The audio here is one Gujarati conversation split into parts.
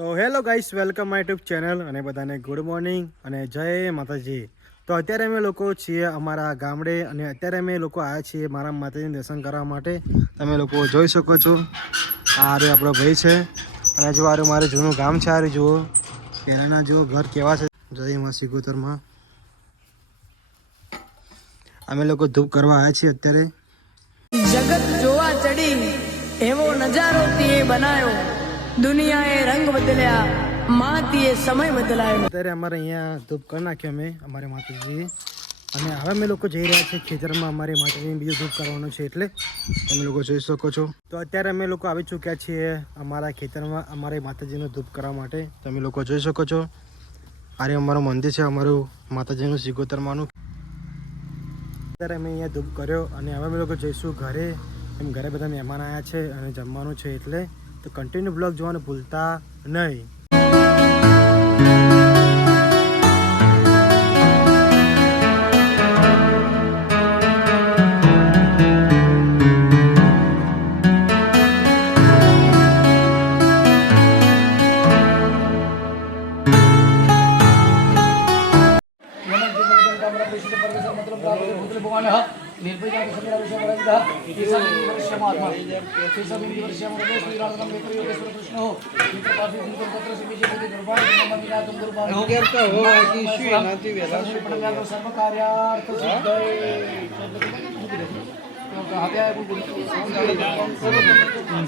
તો hello guys, welcome my YouTube channel અને બધાને ગુડ મોર્નિંગ અને જય માતાજી। તો અત્યારે અમે લોકો છીએ અમારા ગામડે અને અત્યારે અમે લોકો આવ્યા છીએ મારા માતાજીને દર્શન કરવા માટે। તમે લોકો જોઈ શકો છો, આ રે આપણો ભાઈ છે અને જો આ મારું જૂનું ગામ છે। આ જુઓ પહેલાંના જુઓ ઘર કેવા છે। જય માં સિકોતરમાં અમે લોકો ધૂપ કરવા આવ્યા છીએ અત્યારે। जगत जोवा चढ़ी एवो नजारो तीए बनायो दुनियाए रंग बदल्या मातीए समय बदलायो। અત્યારે અમારે અહીંયા ધૂપ કરી નાખ્યો અમે અમારે માતાજી અને હવે અમે લોકો જઈ રહ્યા છીએ ખેતરમાં અમારી માતાજીને બીજું ધૂપ કરવાનું છે એટલે તમે લોકો જોઈ શકો છો। તો અત્યારે અમે લોકો આવી ચૂક્યા છીએ અમારા ખેતરમાં અમારી માતાજીનું ધૂપ કરવા માટે। તમે લોકો જોઈ શકો છો, આ અમારું મંદિર છે, અમારું માતાજીનું સિકોતરમાંનું। અત્યારે અમે અહીંયા ધૂપ કર્યો અને હવે અમે લોકો જઈશું ઘરે। એમ ઘરે બધા મહેમાન આવ્યા છે અને જમવાનું છે એટલે તો કન્ટિન્યુ બ્લોગ જોવાનું ભૂલતા નહીં।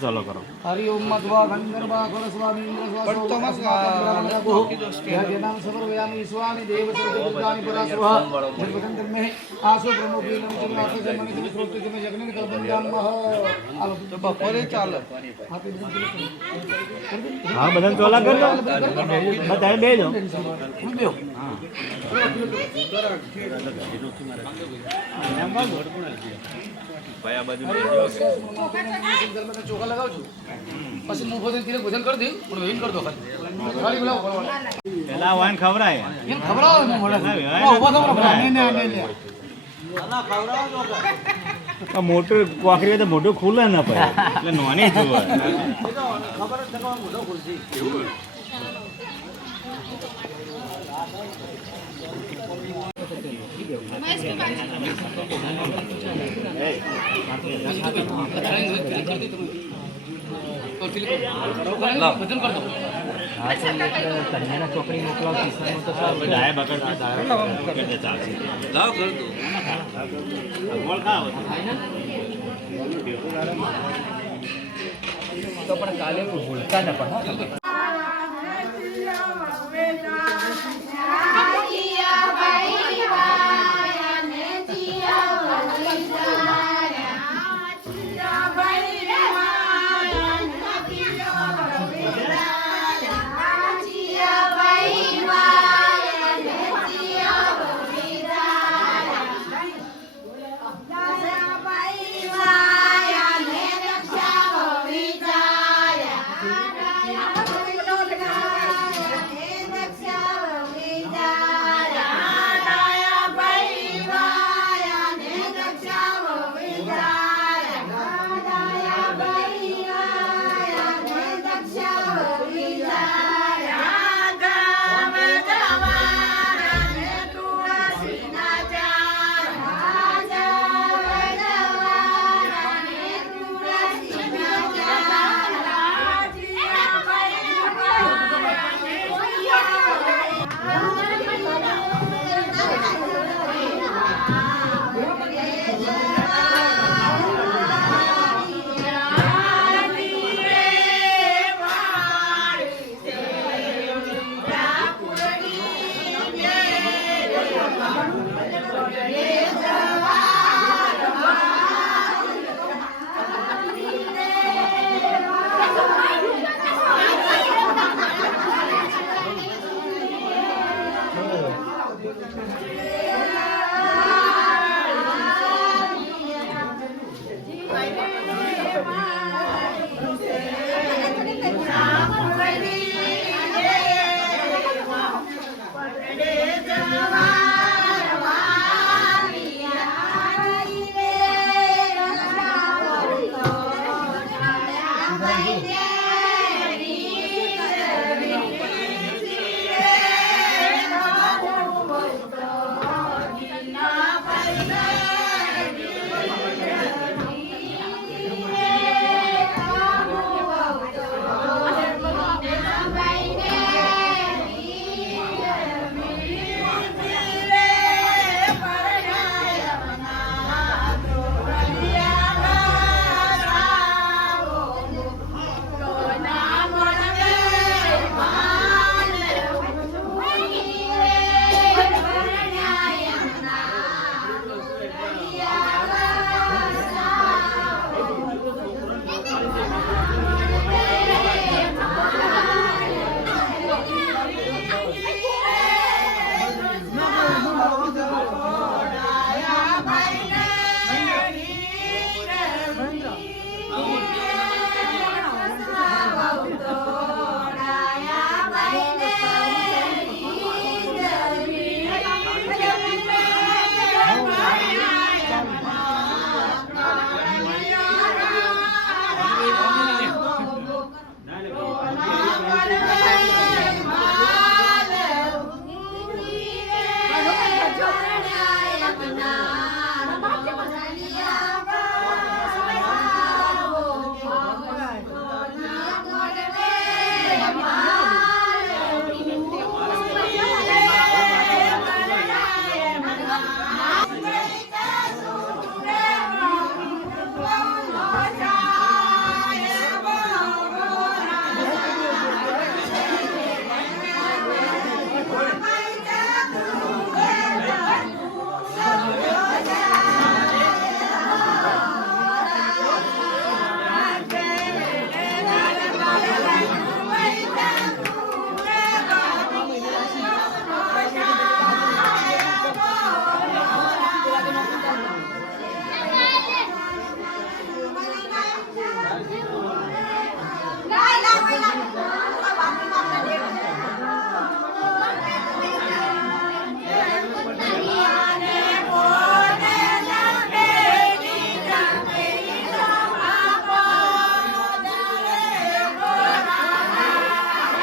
ચાલો કરો। हरि ओम मध्वा गंधर्वा खर स्वामी जनाम सबर व्यामी स्वामी देव सर्वदानि परासुहा जगवंतर में आसो प्रमोदीनम चिन्नासे जमनि के स्रोत के जगने कल्पनाम मह आलो तो बपोरे चाल हाँ बदन चोला कर दो, बताए दे दो। ભાઈ બાજુ ચોખા લગાવ છું પછી હું ભોજન કીધું ભોજન કરી દઈ પણ વેઇટ કરતો ખાલી બોલાવો પેલા વાન ખવરાય એમ ખબરાવો ને મળે ઉભા થો ને મોટું કોકરી તો મોટું ખુલે ના પડે એટલે નોની જોવે ખબર જ છે મોટો ખુલશે એવું કન્યાના છોકરી મોકલાવ કિસ્સામાં તો સારું ડાય બકડ ચાલશે લાવ કર દો બોલ ખાવ તો પણ કાલે ભૂલતા ન પણ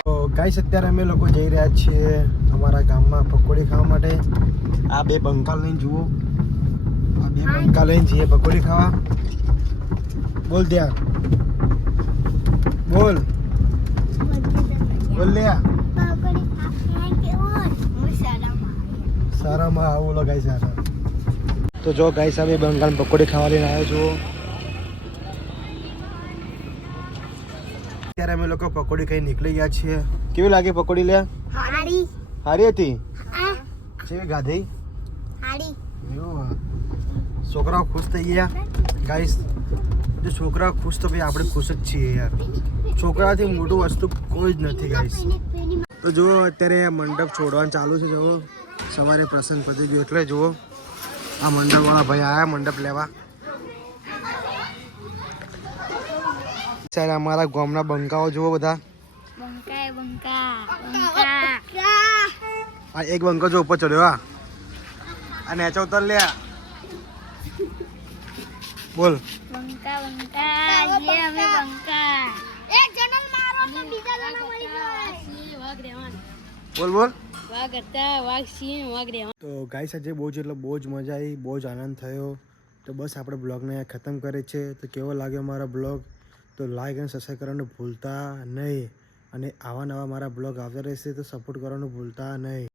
તો ગાઈસ અત્યારે અમે લોકો જઈ રહ્યા છીએ અમારા ગામમાં પકોડી ખાવા માટે. આ બે બંકા લઈને જુઓ, આ બે બંકા લઈને જઈએ પકોડી ખાવા. બોલ ત્યાં, બોલ બોલ લે. સારામાં આવું લો ગાઈસ. સારા તો જો ગાઈસ આ બે બંગાળ પકોડી ખાવા લઈને આવ્યો છું. અત્યારે અમે લોકો પકોડી ખાઈ નીકળી ગયા છીએ. કેવી લાગી પકોડી લે? સારી હતી. કેવી ગાધી? એવું છોકરાઓ ખુશ થઈ ગયા ગાઈસ. જો છોકરાઓ ખુશ તો ભાઈ આપણે ખુશ જ છીએ યાર. છોકરાથી મોટું વસ્તુ કોઈ જ નથી ગાઈસ. તો જુઓ અત્યારે મંડપ છોડવાનું ચાલુ છે. જુઓ સવારે પ્રસંગ પતી ગયો એટલે જુઓ આ મંડપવાળા ભાઈ આવ્યા મંડપ લેવા. ત્યારે અમારા ગામના બંકાઓ જુઓ બધા. આ એક બંકો જો ઉપર ચડ્યો. આ નેચા ઉતર લે. બોલ બોલ બોલ. તો ગાઈસ આજે બહુ જ એટલે બહુ જ મજા આવી, બહુ જ આનંદ થયો. તો બસ આપણે બ્લોગને ખતમ કરે છે. તો કેવો લાગ્યો મારો બ્લોગ તો લાઈક અને સબસ્ક્રાઈબ કરવાનું ભૂલતા નહીં. અને આવા નવા મારા બ્લોગ આવતા રહેશે તો સપોર્ટ કરવાનું ભૂલતા નહીં.